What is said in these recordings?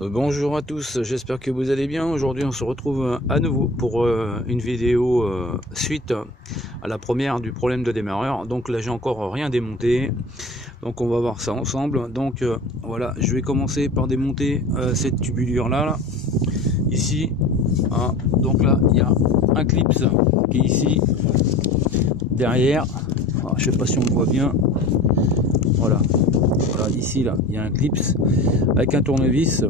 Bonjour à tous, j'espère que vous allez bien. Aujourd'hui on se retrouve à nouveau pour une vidéo suite à la première du problème de démarreur. Donc là j'ai encore rien démonté, donc on va voir ça ensemble. Donc voilà, je vais commencer par démonter cette tubulure là, ici, hein. Donc là il y a un clips qui est ici derrière. Alors, je sais pas si on le voit bien. Voilà, ici là il y a un clips avec un tournevis.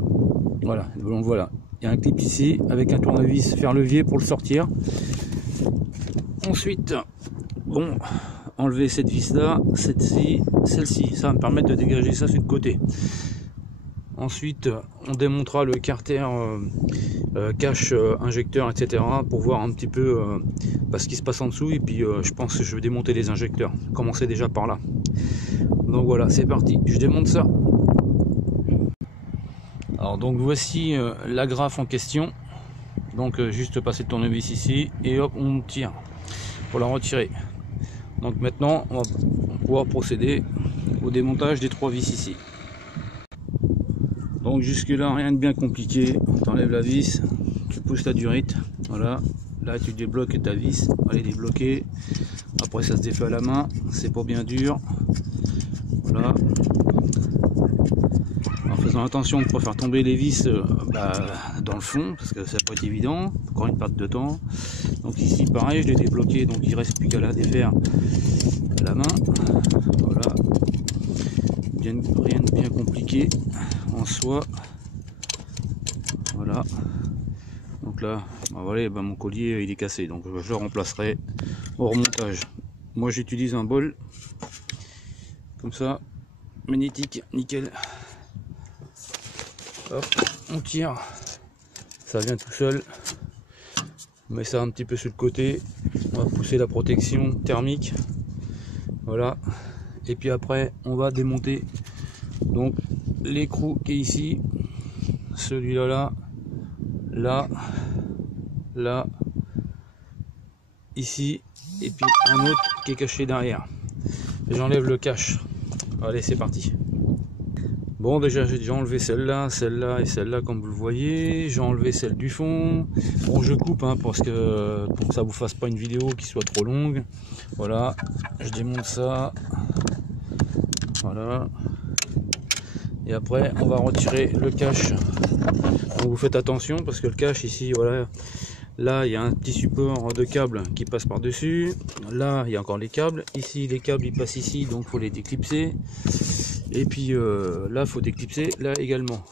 Voilà, donc voilà, il y a un clip ici avec un tournevis fer levier pour le sortir. Ensuite, bon, enlever cette vis là, celle-ci, ça va me permettre de dégager ça sur le côté. Ensuite, on démontera le carter cache injecteur, etc. pour voir un petit peu ce qui se passe en dessous. Et puis je pense que je vais démonter les injecteurs. Commencer déjà par là. Donc voilà, c'est parti, je démonte ça. Alors donc voici l'agrafe en question. Donc juste passer le tournevis ici et hop on tire pour la retirer. Donc maintenant on va pouvoir procéder au démontage des trois vis ici. Donc jusque là rien de bien compliqué. Tu enlèves la vis, tu pousses la durite, voilà, là tu débloques ta vis, elle est débloquée. Après ça se défait à la main, c'est pas bien dur, voilà. En faisant attention de ne pas faire tomber les vis dans le fond, parce que ça peut être évident, encore une perte de temps. Donc ici pareil, je l'ai débloqué, donc il reste plus qu'à la défaire à la main. Voilà, rien de bien compliqué en soi. Voilà, donc là, voilà, mon collier il est cassé, donc je le remplacerai au remontage. Moi j'utilise un bol comme ça, magnétique, nickel. Hop, on tire, ça vient tout seul. On met ça un petit peu sur le côté, on va pousser la protection thermique, voilà. Et puis après on va démonter donc l'écrou qui est ici, celui-là, là, ici, et puis un autre qui est caché derrière. J'enlève le cache. Allez, c'est parti. Bon, déjà j'ai déjà enlevé celle-là et celle-là comme vous le voyez. J'ai enlevé celle du fond. Bon, je coupe parce que pour que ça vous fasse pas une vidéo qui soit trop longue. Voilà, je démonte ça. Voilà. Et après on va retirer le cache. Donc vous faites attention parce que le cache ici, voilà, là il y a un petit support de câble qui passe par dessus. Là il y a encore les câbles. Ici les câbles ils passent ici, donc faut les déclipser. Et puis là faut déclipser là également.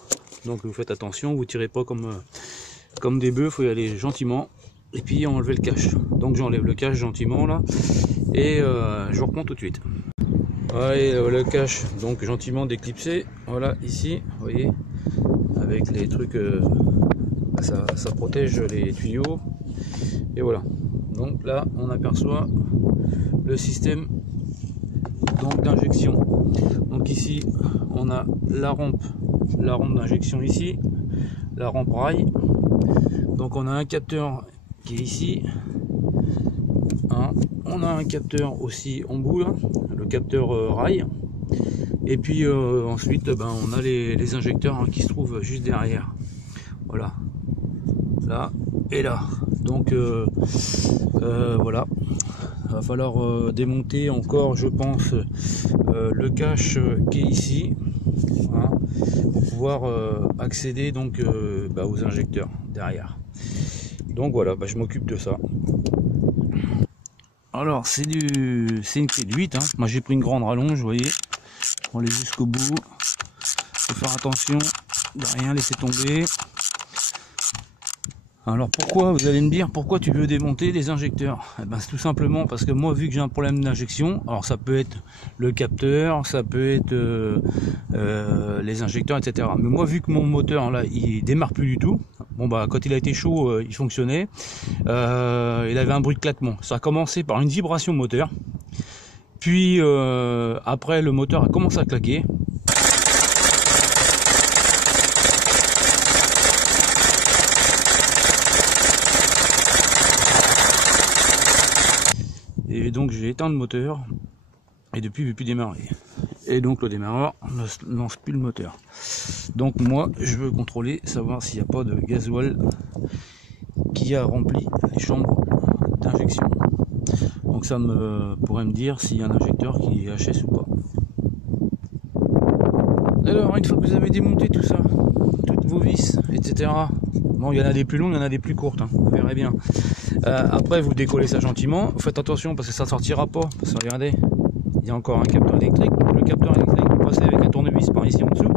Donc vous faites attention, vous tirez pas comme des bœufs, faut y aller gentiment. Et puis enlever le cache. Donc j'enlève le cache gentiment là et je reprends tout de suite. Allez, le cache donc gentiment déclipsé. Voilà ici, vous voyez, avec les trucs, ça protège les tuyaux. Et voilà. Donc là on aperçoit le système d'injection. Donc ici on a la rampe d'injection ici, la rampe rail. Donc on a un capteur qui est ici, hein. On a un capteur aussi en bout là, le capteur rail. Et puis ensuite on a les injecteurs qui se trouvent juste derrière, voilà, là et là. Donc voilà, il va falloir démonter encore, je pense, le cache qui est ici, hein, pour pouvoir accéder donc aux injecteurs derrière. Donc voilà, je m'occupe de ça. Alors c'est une clé de 8, hein. Moi j'ai pris une grande rallonge, vous voyez, on est jusqu'au bout. Faut faire attention de rien laisser tomber. Alors pourquoi, vous allez me dire, pourquoi tu veux démonter les injecteurs? C'est tout simplement parce que moi, vu que j'ai un problème d'injection, alors ça peut être le capteur, ça peut être les injecteurs, etc. Mais moi, vu que mon moteur là il démarre plus du tout, bon quand il a été chaud il fonctionnait, il avait un bruit de claquement. Ça a commencé par une vibration moteur, puis après le moteur a commencé à claquer. Et donc j'ai éteint le moteur et depuis il ne veut plus démarrer. et donc le démarreur ne lance plus le moteur. Donc moi je veux contrôler, savoir s'il n'y a pas de gasoil qui a rempli les chambres d'injection. Donc ça pourrait me dire s'il y a un injecteur qui est HS ou pas. Alors une fois que vous avez démonté tout ça, toutes vos vis, etc. Bon, il y en a des plus longues, il y en a des plus courtes, hein, vous verrez bien. Après vous décollez ça gentiment, faites attention parce que ça ne sortira pas, parce que regardez, il y a encore un capteur électrique. Donc le capteur électrique, vous passez avec un tournevis par ici en dessous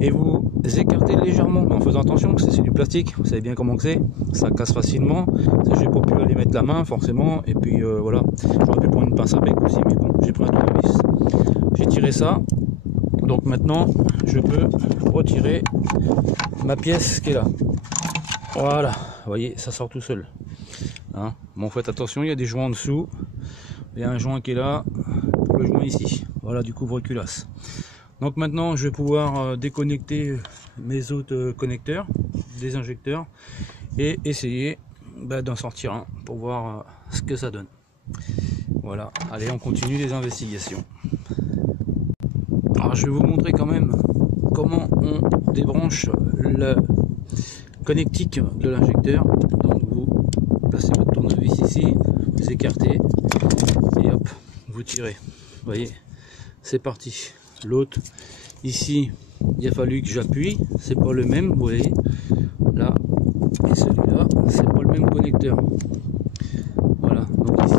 et vous écartez légèrement, mais en faisant attention parce que c'est du plastique, vous savez bien comment que c'est, ça casse facilement. J'ai pas pu aller mettre la main forcément, et puis voilà, j'aurais pu prendre une pince à bec aussi, mais bon, j'ai pris un tournevis, j'ai tiré ça. Donc maintenant je peux retirer ma pièce qui est là. Voilà, vous voyez, ça sort tout seul, hein. Bon, faites attention, il y a des joints en dessous, il y a un joint qui est là pour le joint ici, voilà, du couvre-culasse. Donc maintenant je vais pouvoir déconnecter mes autres connecteurs des injecteurs et essayer d'en sortir un pour voir ce que ça donne. Voilà, allez, on continue les investigations. Alors je vais vous montrer quand même comment on débranche le connectique de l'injecteur. Donc vous placez votre tournevis ici, vous écartez et hop, vous tirez. Vous voyez, c'est parti. L'autre ici, il a fallu que j'appuie, c'est pas le même, vous voyez là, et celui-là, c'est pas le même connecteur. Voilà, donc ici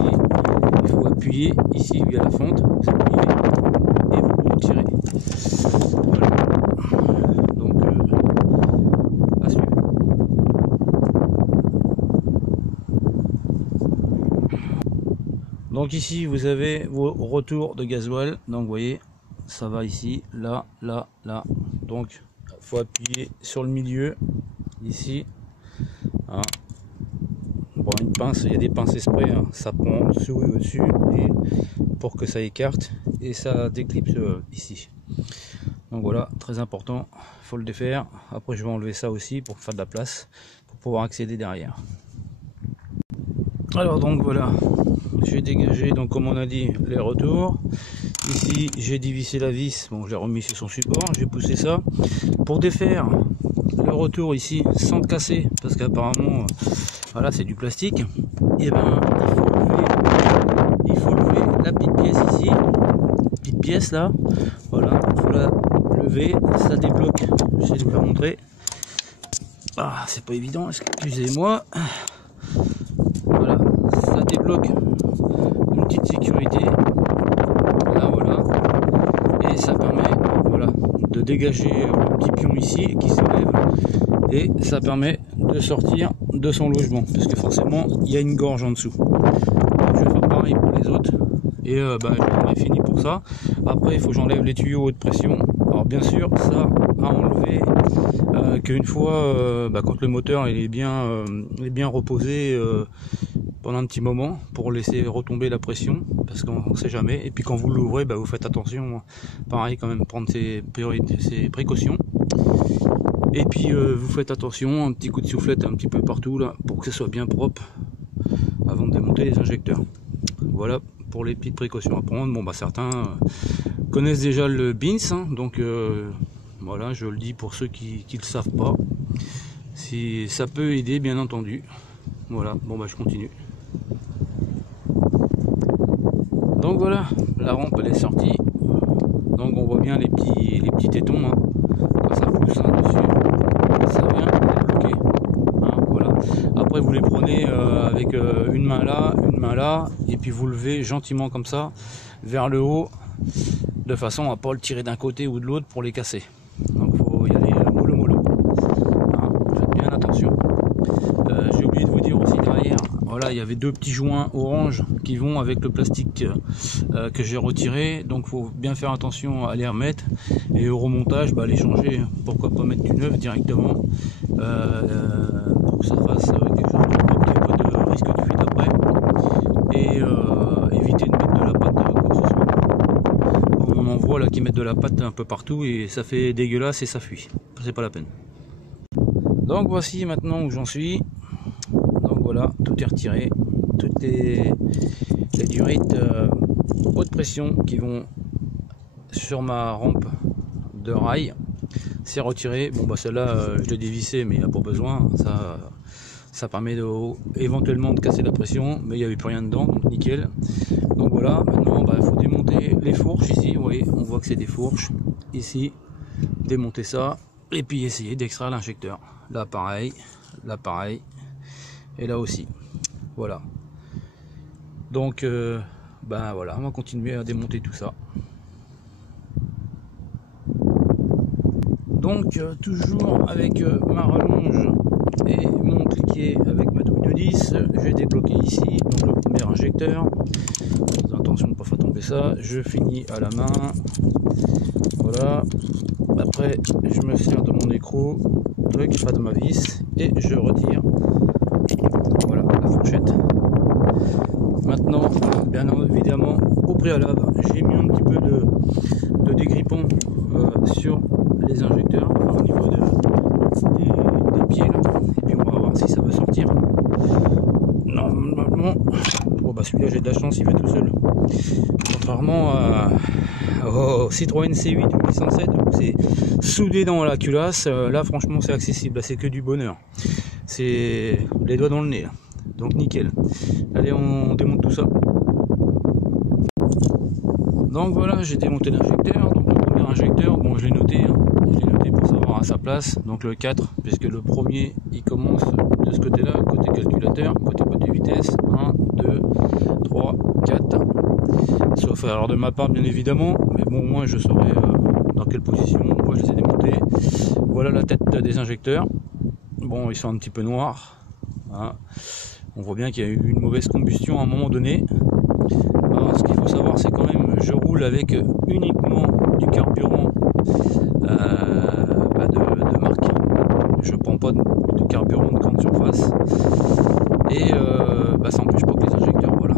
il faut appuyer, ici il y a la fente, vous appuyez et vous retirez. Voilà, donc à suivre. Donc ici vous avez vos retours de gasoil, donc vous voyez, ça va ici, là, là, là. Donc il faut appuyer sur le milieu, ici. Hein. Bon, une pince, il y a des pinces exprès, hein. Ça prend en dessous et au-dessus, et pour que ça écarte, et ça déclipse ici. Donc voilà, très important, il faut le défaire. Après je vais enlever ça aussi pour faire de la place, pour pouvoir accéder derrière. Alors donc voilà, j'ai dégagé, donc comme on a dit, les retours. Ici j'ai dévissé la vis, bon, je l'ai remis sur son support, j'ai poussé ça pour défaire le retour ici sans casser, parce qu'apparemment voilà, c'est du plastique. Et ben il faut lever la petite pièce ici, petite pièce là, voilà, il faut la lever, ça débloque. Je vais vous faire montrer. Ah, c'est pas évident, excusez-moi. Voilà, ça débloque une petite sécurité. Voilà, et ça permet, voilà, de dégager le petit pion ici qui se lève, et ça permet de sortir de son logement, parce que forcément il y a une gorge en dessous. Donc, je vais faire pareil pour les autres, et j'en ai fini pour ça. Après il faut que j'enlève les tuyaux haute pression. Alors bien sûr ça à enlever qu'une fois quand le moteur il est bien reposé pendant un petit moment, pour laisser retomber la pression, parce qu'on ne sait jamais. Et puis quand vous l'ouvrez, vous faites attention, pareil quand même, prendre ses précautions. Et puis vous faites attention, un petit coup de soufflette un petit peu partout là, pour que ce soit bien propre avant de démonter les injecteurs. Voilà pour les petites précautions à prendre. Bon certains connaissent déjà le BINS, hein, donc voilà, je le dis pour ceux qui ne le savent pas, si ça peut aider bien entendu. Voilà, bon je continue. Donc voilà, la rampe elle est sortie. Donc on voit bien les petits tétons, hein. Quand ça pousse dessus, ça vient bloquer. Hein, voilà. Après vous les prenez avec une main là, et puis vous levez gentiment comme ça vers le haut, de façon à pas le tirer d'un côté ou de l'autre pour les casser. Donc faut y aller mollo. Hein, faites bien attention. J'ai oublié de vous dire aussi derrière, voilà, il y avait deux petits joints orange qui vont avec le plastique que j'ai retiré, donc faut bien faire attention à les remettre, et au remontage les changer, pourquoi pas mettre du neuf directement pour que ça fasse quelque chose de propre, qu'il n'y ait pas de risque de fuite après, et éviter de mettre de la pâte quoi que ce soit. On en voit là qui mettent de la pâte un peu partout et ça fait dégueulasse et ça fuit, c'est pas la peine. Donc voici maintenant où j'en suis. Donc voilà, tout est retiré, toutes les durites haute pression qui vont sur ma rampe de rail, c'est retiré. Bon bah celle-là je l'ai dévissé, mais il n'y a pas besoin, ça permet éventuellement de casser la pression, mais il n'y avait plus rien dedans, donc nickel. Donc voilà, maintenant il faut démonter les fourches ici, vous voyez, on voit que c'est des fourches ici, démonter ça, et puis essayer d'extraire l'injecteur. Là pareil, et là aussi, voilà. Donc voilà, on va continuer à démonter tout ça. Donc toujours avec ma rallonge et mon cliquet avec ma douille de 10, j'ai débloqué ici donc le premier injecteur. Attention de ne pas faire tomber ça, je finis à la main. Voilà, après je me sers de mon écrou, pas de ma vis, et je retire, voilà, la fourchette. Maintenant, bien évidemment, au préalable, j'ai mis un petit peu de dégrippant sur les injecteurs, enfin, au niveau des pieds là, et puis on va voir si ça va sortir. Normalement, bon bah celui-là j'ai de la chance, il va tout seul. Contrairement au Citroën C8 807 où c'est soudé dans la culasse, là franchement c'est accessible, là c'est que du bonheur. C'est les doigts dans le nez là. Donc nickel. Allez, on démonte tout ça. Donc voilà, j'ai démonté l'injecteur. Donc le premier injecteur, bon je l'ai noté, hein. Je l'ai noté pour savoir à sa place. Donc le 4, puisque le premier il commence de ce côté-là, côté calculateur, côté boîte de vitesse. 1, 2, 3, 4. Sauf alors de ma part bien évidemment, mais bon au moins je saurai dans quelle position. Moi je les ai démontés. Voilà la tête des injecteurs. Bon, ils sont un petit peu noirs. Hein. On voit bien qu'il y a eu une mauvaise combustion à un moment donné. Alors, ce qu'il faut savoir, c'est quand même, je roule avec uniquement du carburant de marque. Je prends pas de carburant de grande surface. Et ça n'empêche pas que les injecteurs, voilà,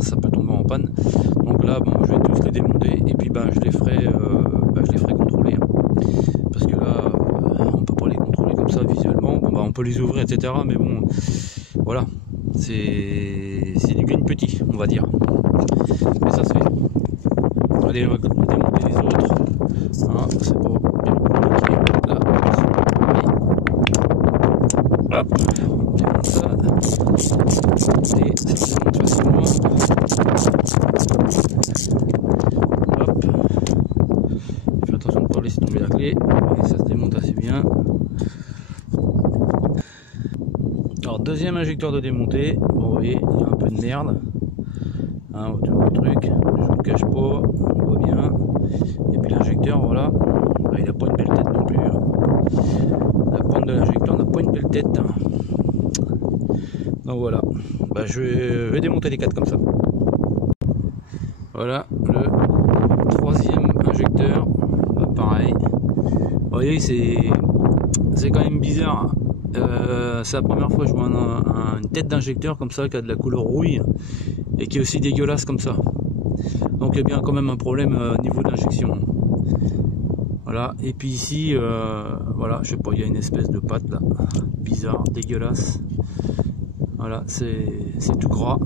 ça peut tomber en panne. Donc là, bon, je vais tous les démonter et puis je les ferai contrôler. Parce que là, on peut pas les contrôler comme ça visuellement. Bon, on peut les ouvrir, etc. Mais bon, voilà, c'est du gain petit, on va dire. Mais ça se fait. Allez, on va démonter les autres. Hein, c'est pas bien compliqué. Là, pareil. Hop, on démonte ça. Et ça se démonte facilement. Hop. Fais attention de ne pas laisser tomber la clé. Et ça se démonte assez bien. Alors deuxième injecteur de démonter, bon vous voyez il y a un peu de merde autour du truc, je ne le cache pas, on voit bien, et puis l'injecteur voilà, il n'a pas une belle tête non plus, la pointe de l'injecteur n'a pas une belle tête, donc voilà, je vais démonter les 4 comme ça. Voilà le troisième injecteur, pareil, vous voyez c'est quand même bizarre. C'est la première fois que je vois une tête d'injecteur comme ça qui a de la couleur rouille et qui est aussi dégueulasse comme ça. Donc il y a bien quand même un problème au niveau d'injection. Voilà, et puis ici, voilà, je sais pas, il y a une espèce de pâte là, bizarre, dégueulasse. Voilà, c'est tout gras.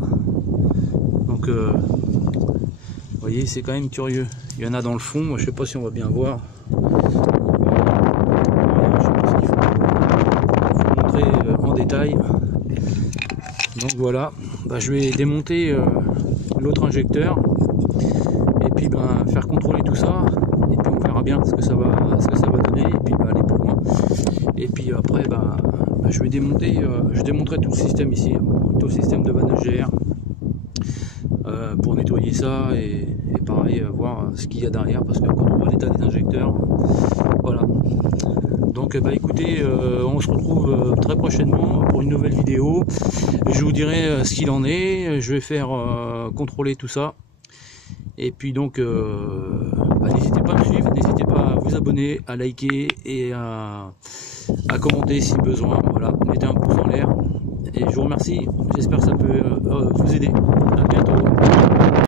Donc vous voyez, c'est quand même curieux. Il y en a dans le fond, moi, je sais pas si on va bien voir. En détail. Donc voilà, je vais démonter l'autre injecteur et puis faire contrôler tout ça et puis on verra bien ce que ça va donner et puis aller plus loin. Et puis après je vais démonter, je démonterai tout le système ici, tout le système de vannage GR pour nettoyer ça et pareil voir ce qu'il y a derrière parce que quand on voit l'état des injecteurs, voilà. Donc écoutez, on se retrouve très prochainement pour une nouvelle vidéo. Je vous dirai ce qu'il en est. Je vais faire contrôler tout ça. Et puis donc, n'hésitez pas à me suivre, n'hésitez pas à vous abonner, à liker et à commenter si besoin. Voilà, mettez un pouce en l'air. Et je vous remercie. J'espère que ça peut vous aider. À bientôt.